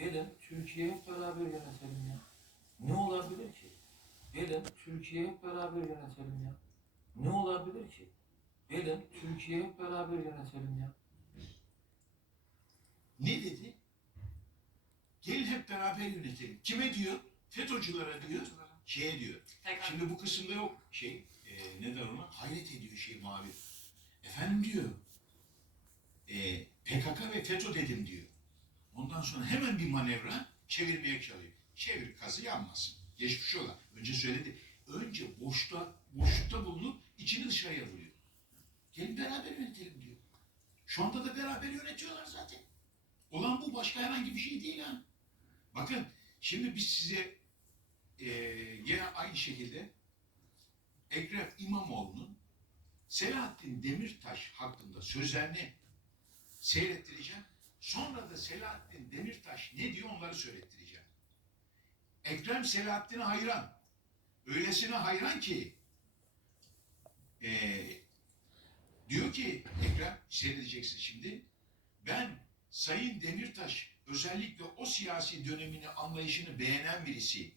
Gelin Türkiye'yi hep beraber yönetelim ya. Ne olabilir ki? Gelin Türkiye'yi hep beraber yönetelim ya. Ne olabilir ki? Gelin Türkiye'yi hep beraber yönetelim ya. Ne dedi? Gelin hep beraber yönetelim. Kime diyor? FETÖ'cülere diyor. Şeye diyor. Tekrar. Şimdi bu kısımda yok şey. E, ne der ona? Hayret ediyor şey mavi. Efendim diyor. E, PKK ve FETÖ dedim diyor. Ondan sonra hemen bir manevra çevirmeye çalışıyor. Çevir kazı yanmasın. Geçmiş ola. Önce söyledi. Önce boşta, boşlukta bulunup içini dışarıya vuruyor. Gelin beraber yönetelim diyor. Şu anda da beraber yönetiyorlar zaten. Olan bu başka herhangi bir şey değil ha. Bakın şimdi biz size eee gene aynı şekilde Ekrem İmamoğlu'nun Selahattin Demirtaş hakkında sözlerini seyrettireceğim. Sonra da Selahattin Demirtaş ne diyor onları söylettireceğim. Ekrem Selahattin'e hayran. Öylesine hayran ki eee, diyor ki Ekrem seyredeceksin şimdi. Ben Sayın Demirtaş özellikle o siyasi dönemini anlayışını beğenen birisi.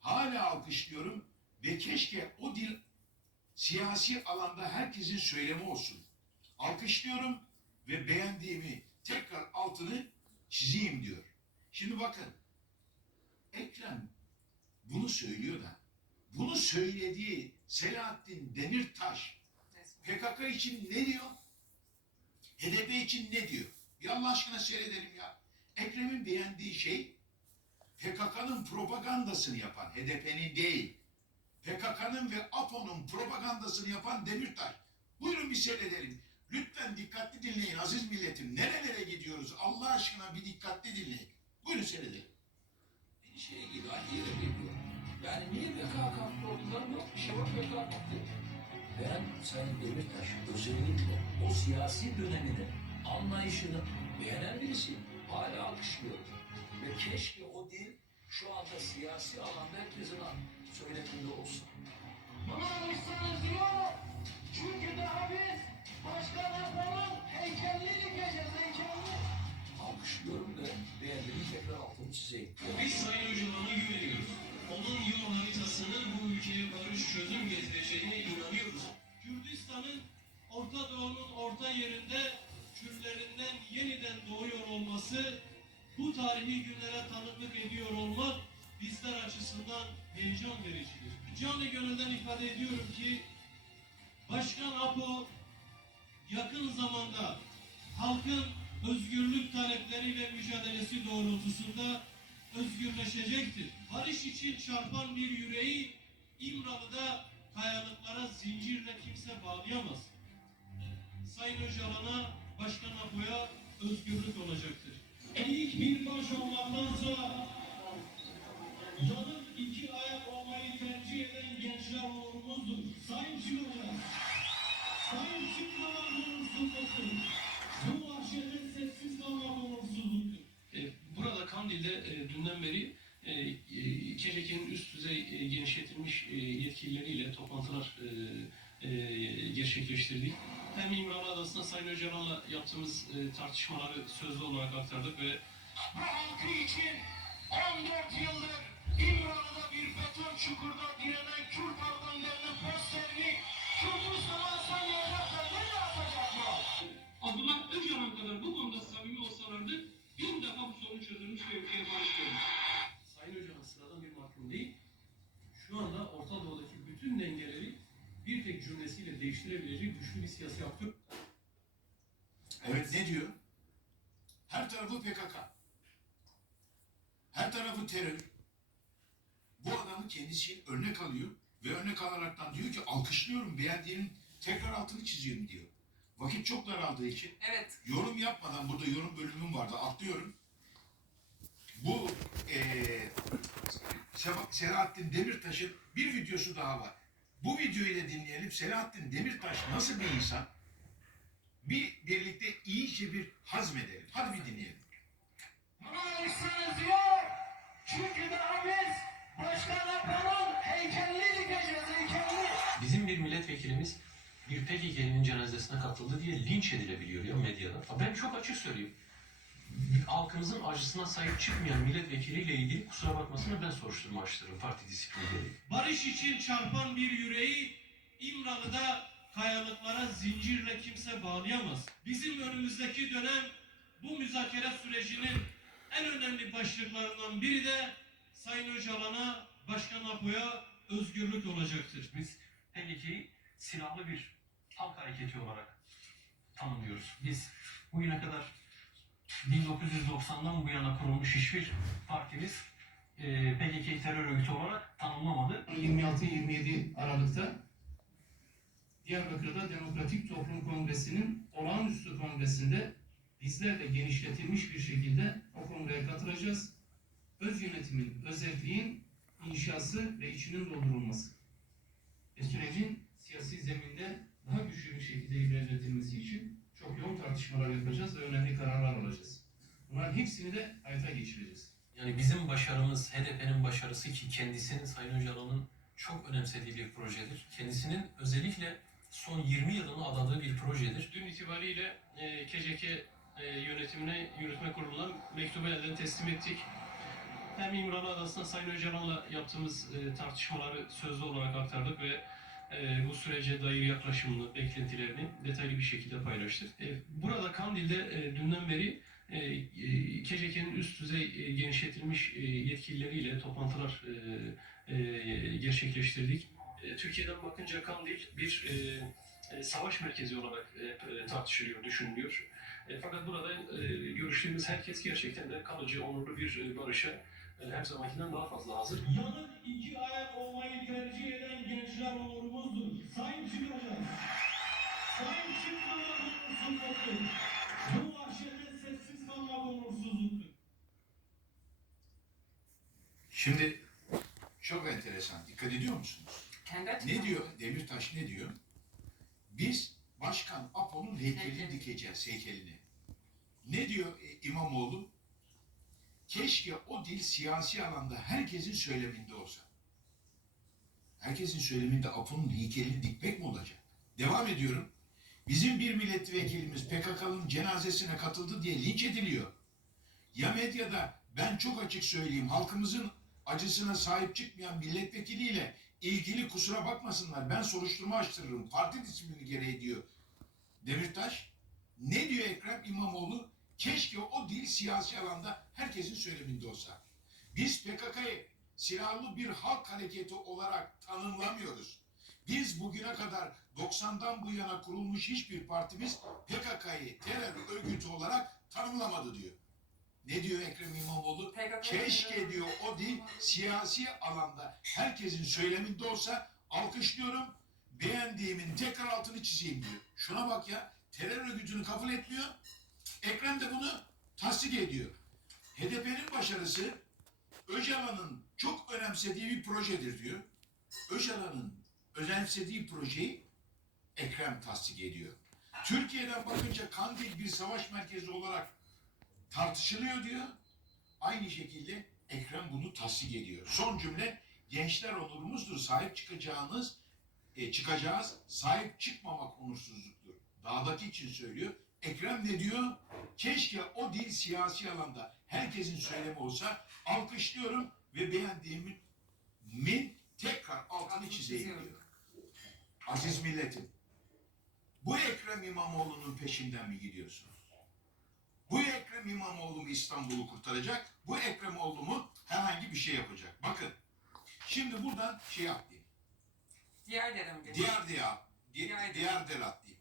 Hala alkışlıyorum ve keşke o dil siyasi alanda herkesin söylemi olsun. Alkışlıyorum ve beğendiğimi tekrar altını çizeyim diyor. Şimdi bakın Ekrem bunu söylüyor da bunu söylediği Selahattin Demirtaş PKK için ne diyor? HDP için ne diyor? Bir Allah aşkına seyredelim ya. Ekrem'in beğendiği şey PKK'nın propagandasını yapan, HDP'nin değil. PKK'nın ve APO'nun propagandasını yapan Demirtaş. Buyurun bir seyredelim. Lütfen dikkatli dinleyin aziz milletim. Nerelere gidiyoruz? Allah aşkına bir dikkatli dinleyin. Buyurun seyredelim. Bir şey ilahiye geliyor. Yani niye PKK ortadan yok bir şey var PKK diyor. Ben Sayın Demirtaş özellikle o siyasi dönemini, anlayışını beğenen birisiyim. Hala alkışlıyorum. Ve keşke o dil şu anda siyasi alanda herkesin söyleminde olsa. Bunu almışsınız diyor. Çünkü daha biz Başkan Apo'nun heykelini dikeceğiz heykelini. Alkışlıyorum ve beğendiğimi tekrar altını çizeyim. Biz Sayın Öcalan'a güveniyoruz. Onun yol haritasının bu ülkeye barış çözüm getireceğine inanıyoruz. Kürdistan'ın Orta Doğu'nun orta yerinde Kürtlerinden yeniden doğuyor olması, bu tarihi günlere tanıklık ediyor olmak bizler açısından heyecan vericidir. Canı gönülden ifade ediyorum ki Başkan Apo yakın zamanda halkın özgürlük talepleri ve mücadelesi doğrultusunda özgürleşecektir. Barış için çarpan bir yüreği İmralı'da kayalıklara zincirle kimse bağlayamaz. Sayın Öcalan'a, Başkan Apo'ya özgürlük olacaktır. İlk bir baş olmaktansa yanıp iki ayak olmayı tercih eden gençler onurumuzdur. Sayın Çıkmalar, Sayın Çıkmalar onursuzluktur. Bu mahşerde sessiz kalmak onursuzluktur. E, Kandil'de e, dünden beri e, e, KCK'nin üst düzey e, genişletilmiş e, yetkilileriyle toplantılar e, e, gerçekleştirdik. Hem İmralı Adası'nda Sayın Öcalan'la yaptığımız e, tartışmaları sözlü olarak aktardık ve Bu halkı için 14 yıldır İmralı'da bir beton çukurda direnen Kürt avganlarının posterini Kürt Müslüman sanmayacaklar. Ne yapacaklar? Abdullah Öcalan kadar bu konuda samimi olsalardı bir defa bu sorun çözülmüş ve ülkeye barış gelmiş. Sayın Öcalan sıradan bir mahkum değil. Şu anda Orta Doğu'daki bütün dengeleri bir tek cümlesiyle değiştirebilecek güçlü bir siyasi aktör. Evet ne diyor? Her tarafı PKK. Her tarafı terör. Bu adamı kendisi örnek alıyor ve örnek alaraktan diyor ki alkışlıyorum beğendiğinin tekrar altını çiziyorum diyor. Vakit çok daraldığı için Evet. yorum yapmadan burada yorum bölümüm vardı atlıyorum. Bu eee Seba- Selahattin Demirtaş'ın bir videosu daha var. Bu videoyu da dinleyelim. Selahattin Demirtaş nasıl bir insan? Bir birlikte iyice bir hazmedelim. Hadi bir dinleyelim. Bunu almışsınız diyor. Çünkü daha biz Başkan Apo'nun heykelini dikeceğiz heykelini. Bizim bir milletvekilimiz bir PKK'nin cenazesine katıldı diye linç edilebiliyor ya medyada. Ben çok açık söyleyeyim. Halkımızın acısına sahip çıkmayan milletvekiliyle ilgili kusura bakmasına ben soruşturma açtırırım parti disiplini gereği. Barış için çarpan bir yüreği İmralı'da kayalıklara zincirle kimse bağlayamaz. Bizim önümüzdeki dönem bu müzakere sürecinin en önemli başlıklarından biri de Sayın Öcalan'a, Başkan Apo'ya özgürlük olacaktır. Biz PKK'yi silahlı bir halk hareketi olarak tanımlıyoruz. Biz bugüne kadar 1990'dan bu yana kurulmuş hiçbir partimiz e, PKK'yi terör örgütü olarak tanımlamadı. 26-27 Aralık'ta Diyarbakır'da Demokratik Toplum Kongresi'nin olağanüstü kongresinde bizler de genişletilmiş bir şekilde o kongreye katılacağız. Öz yönetimin, özelliğin inşası ve içinin doldurulması ve sürecin siyasi zeminde daha güçlü bir şekilde ilerletilmesi için çok yoğun tartışmalar yapacağız ve önemli kararlar alacağız. Bunların hepsini de hayata geçireceğiz. Yani bizim başarımız, HDP'nin başarısı ki kendisinin Sayın Öcalan'ın çok önemsediği bir projedir. Kendisinin özellikle son 20 yılını adadığı bir projedir. Dün itibariyle e, KCK e, yönetimine, yürütme kuruluna mektubu elden teslim ettik. Hem İmralı Adası'nda Sayın Öcalan'la yaptığımız e, tartışmaları sözlü olarak aktardık ve e, bu sürece dair yaklaşımını, beklentilerini detaylı bir şekilde paylaştık. E, burada Kandil'de e, dünden beri e, e, KCK'nin üst düzey e, genişletilmiş e, yetkilileriyle toplantılar gerçekleştirdik. Türkiye'den bakınca Kandil bir savaş merkezi olarak tartışılıyor, düşünülüyor. Fakat burada e, görüştüğümüz herkes gerçekten de kalıcı, onurlu bir barışa e, her zamankinden daha fazla hazır. Yanık iki ayak olmayı tercih eden gençler onurumuzdur. Sahip çıkacağız. Sahip çıkmamak onursuzluktur. Bu vahşete sessiz kalmak onursuzluktur. Şimdi çok enteresan. Dikkat ediyor musunuz? Kendi Ne diyor? Demirtaş ne diyor? Biz Başkan Apo'nun heykelini Heykeli. dikeceğiz, heykelini. Ne diyor İmamoğlu? Keşke o dil siyasi alanda herkesin söyleminde olsa. Herkesin söyleminde Apo'nun heykelini dikmek mi olacak? Devam ediyorum. Bizim bir milletvekilimiz PKK'nın cenazesine katıldı diye linç ediliyor. Ya medyada ben çok açık söyleyeyim halkımızın acısına sahip çıkmayan milletvekiliyle ilgili kusura bakmasınlar ben soruşturma açtırırım parti disiplini gereği diyor Demirtaş. Ne diyor Ekrem İmamoğlu? Keşke o dil siyasi alanda herkesin söyleminde olsa. Biz PKK'yı silahlı bir halk hareketi olarak tanımlamıyoruz. Biz bugüne kadar 90'dan bu yana kurulmuş hiçbir partimiz PKK'yı terör örgütü olarak tanımlamadı diyor. Ne diyor Ekrem İmamoğlu? Keşke diyor o dil siyasi alanda herkesin söyleminde olsa alkışlıyorum. Beğendiğimin tekrar altını çizeyim diyor. Şuna bak ya terör örgütünü kabul etmiyor. Ekrem de bunu tasdik ediyor. HDP'nin başarısı Öcalan'ın çok önemsediği bir projedir diyor. Öcalan'ın önemsediği projeyi Ekrem tasdik ediyor. Türkiye'den bakınca Kandil bir savaş merkezi olarak tartışılıyor diyor. Aynı şekilde Ekrem bunu tasdik ediyor. Son cümle gençler onurumuzdur. Sahip çıkacağınız e, çıkacağız. Sahip çıkmamak onursuzluktur. Dağdaki için söylüyor. Ekrem ne diyor? Keşke o dil siyasi alanda herkesin söylemi olsa alkışlıyorum ve beğendiğimin min tekrar altını çizeyim diyor. Aziz milletim. Bu Ekrem İmamoğlu'nun peşinden mi gidiyorsunuz? Bu Ekrem İmamoğlu mu İstanbul'u kurtaracak? Bu Ekrem oğlu mu herhangi bir şey yapacak? Bakın. Şimdi buradan şey atlayayım. Diğer derem gibi. Diğer. Di- Diğer- Diğer der atlayayım.